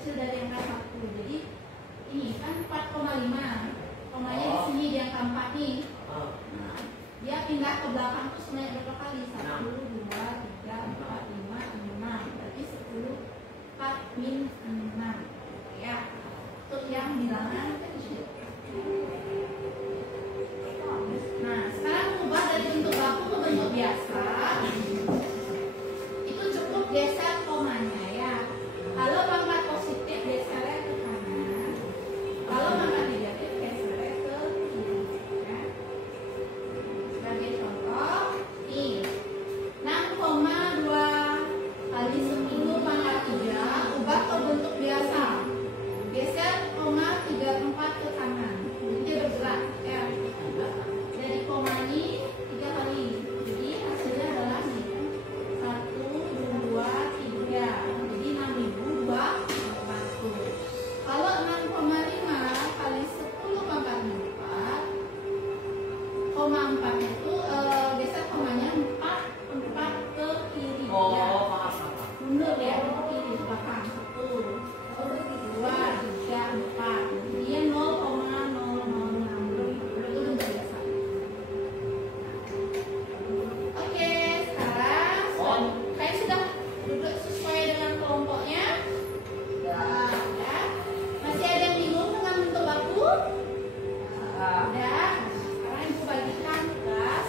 kecil dari angka 1. Jadi ini kan 4,5, komanya di sini di angka 4 nih. Nah, dia pindah ke belakang tuh sebanyak berapa kali? 1, 2, 3, 4, 5, 6. Berarti 10 4 min 6 ya. Untuk yang bilangan kecil. Nah, sekarang ubah dari bentuk baku ke bentuk biasa. Itu cukup geser komanya ya. Kalau pangkat positif gesernya ke kanan. Kalau pangkat negatif gesernya ke kiri ya. Sebagai contoh, nih 6,2 kali 10 pangkat 3 ubah ke bentuk biasa. Geser koma 34 ke kanan. Jadi dia bergerak ya. Dari koma ini 3 kali. Jadi hasilnya adalah nih 1, 2, 3. Jadi 6.200. Kalau 6,5 kali 10 pangkat 4, koma 4 itu geser komanya 4 ke kiri ya. Mundur ya ke kiri belakang 1, 2, 3, 4. Dia 0,006. Itu bentuk biasa. Oke, sekarang kayak sudah duduk sesuai dengan kelompoknya. Ya. Masih ada yang bingung dengan bentuk baku? Ada. Sekarang ibu bagikan tugas.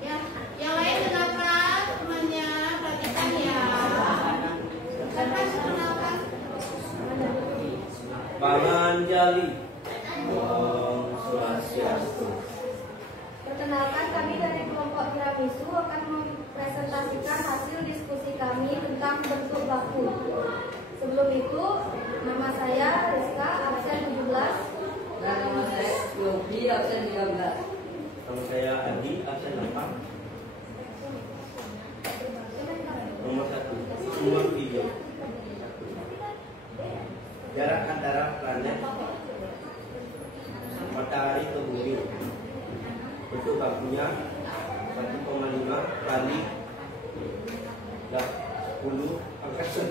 Ya, yang lain kenalkan temannya, perhatikan ya. Kenalkan. Pangan Jali. Om Swastiastu. Perkenalkan, kami dari kelompok tiramisu akan mempresentasikan hasil diskusi kami tentang bentuk baku. Sebelum itu, nama saya Rizka, absen 17. Dan nama saya Yogi, absen 13. Nama saya Adi, absen 8. Nomor 1, sumber video. Jarak antara planet matahari ke bumi. Bentuk bakunya 1,5 kali 10 pangkat 3,2.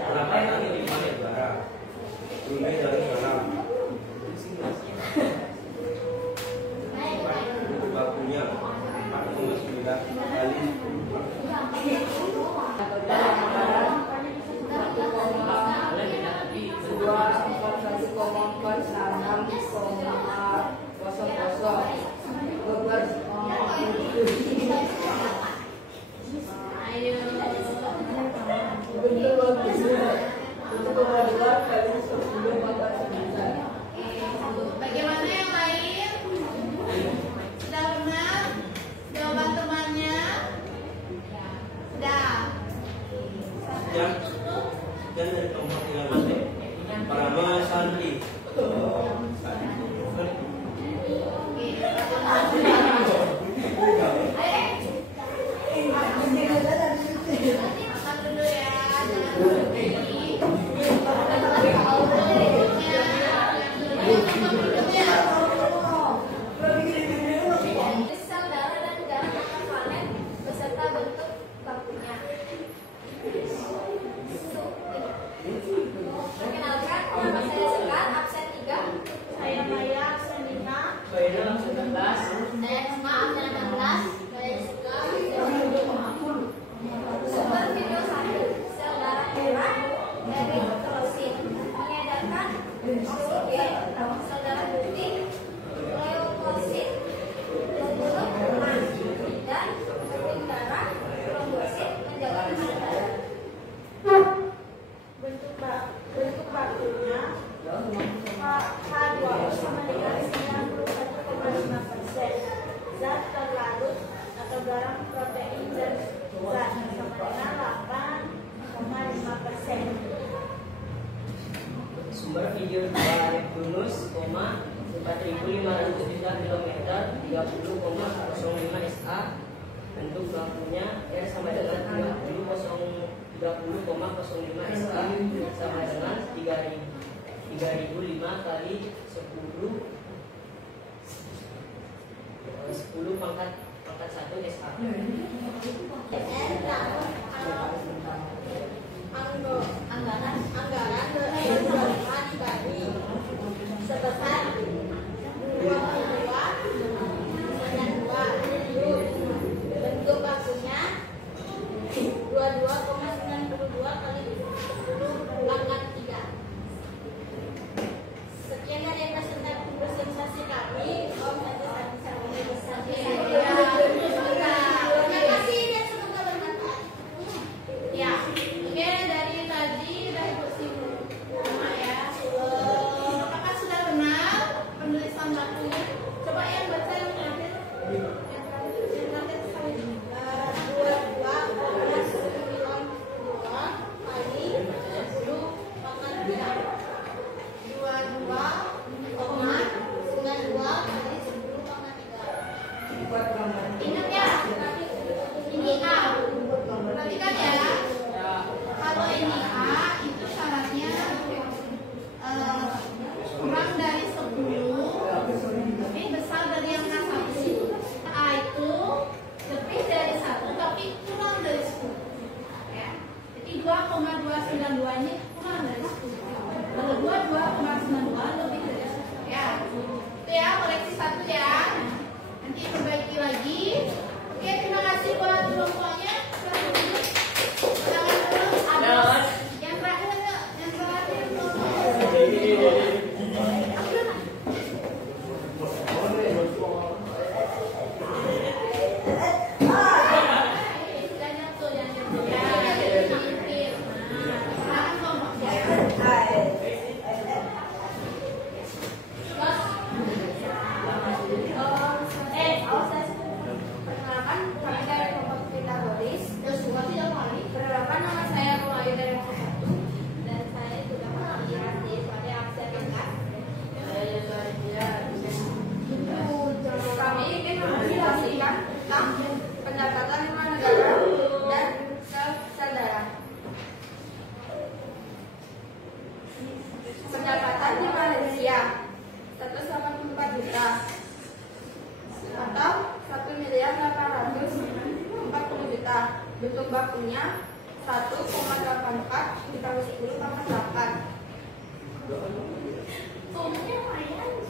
Kenapa ini di planet barat? Bumi dari malam. Bentuk bakunya 4,9 kali 10,9. Bagaimana yang lain? Sudah benar? Jawaban temannya? Sudah. Sekian dari kelompok tiramisu. Parama Santri. Makan dulu ya, jangan berhenti. Sel darah dan jarak antar planet beserta bentuk bakunya. Perkenalkan, nama saya Sekar, absen 3. Saya Maya, absen 5. Saya absen 11. Saya Esma, absen 16. Saya Rizka, absen 20. Sumber video 1, sel darah merah dari klosin, mengedarkan oksigen, sel darah putih, leukosit, pembunuh lemak, dan bentuk darah, trombosit, menjaga tekanan darah. Bentuk bakunya H2O sama dengan 91,5%. Zat terlarut atau garam, protein dan zat sama dengan 8,5%. Sumber video 2 Neptunus, 4.500 juta kilometer, 30,05 SA. Bentuk bakunya R sama dengan 30,05 SA sama dengan 3005 kali 10 pangkat 1 SA. Anggaran penerimaan dibagi sebesar 22,92. Bentuk bakunya 22,92 kali 10 pangkat 3. Sekian dari presentasi kami. Om terima kasih dan semoga bermanfaat. Ya, oke, dari tadi udah Ibu semua ya. Apakah sudah benar penulisan bakunya? Coba yang baca yang terakhir. Yang terakhir sekali. 22,92 kali 10 pangkat 3. 22,92 kali 10 pangkat 3. Ingat ya, ini A. Perhatikan ya. Kalau ini A, itu syaratnya kurang dari 10, tapi besar dari yang A1. A itu lebih dari 1, tapi kurang dari 10. Ya. Jadi 2,292 ini kurang dari 10. Kalau 2,92 lebih dari 10. Ya. Itu ya, koreksi 1 ya. Nanti perbaiki lagi. Oke, terima kasih buat kelompoknya. tahunnya 1,84 ditambah 10 tambah 8. Umumnya lumayan.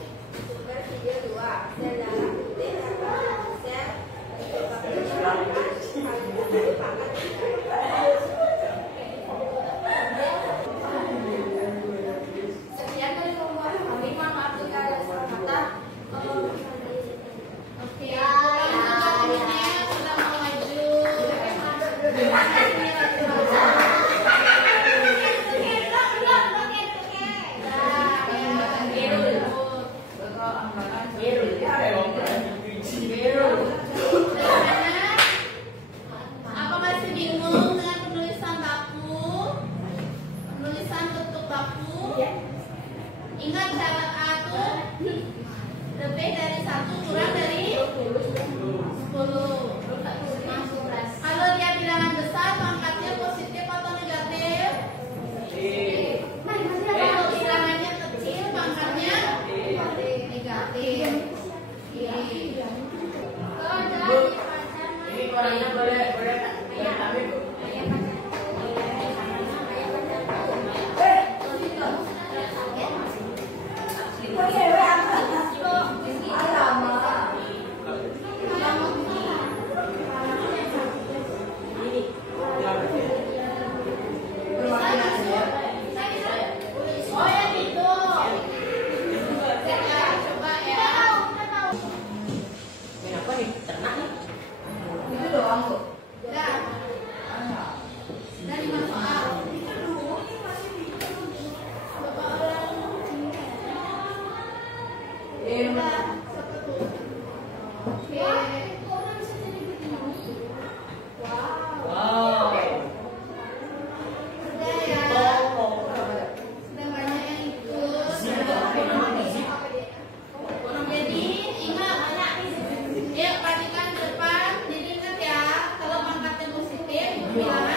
Super video 2. Dan dalam putih akan bisa sekian dari kelompok kami. Mohon maaf jika ada salah kata. Oke, selanjutnya sudah mau maju. Apa masih bingung dengan penulisan baku? Penulisan bentuk baku? Ingat syarat A itu lebih dari 1 kurang dari 10. Kalau dia bilangan besar, pangkatnya positif atau negatif? Kalau bilangannya kecil, pangkatnya negatif. Ini orangnya boleh kami. Oh ya gitu. Coba ya. Ini apa nih? Ternak nih? Itu doang kok. Udah. Dari mana soal? Berapa orang? Udah. Oke. Wow. Udah ya. Sudah banyak yang ikut. Jadi ingat, yuk perhatikan ke depan. Jadi ingat ya, kalau pangkatnya positif, bilangan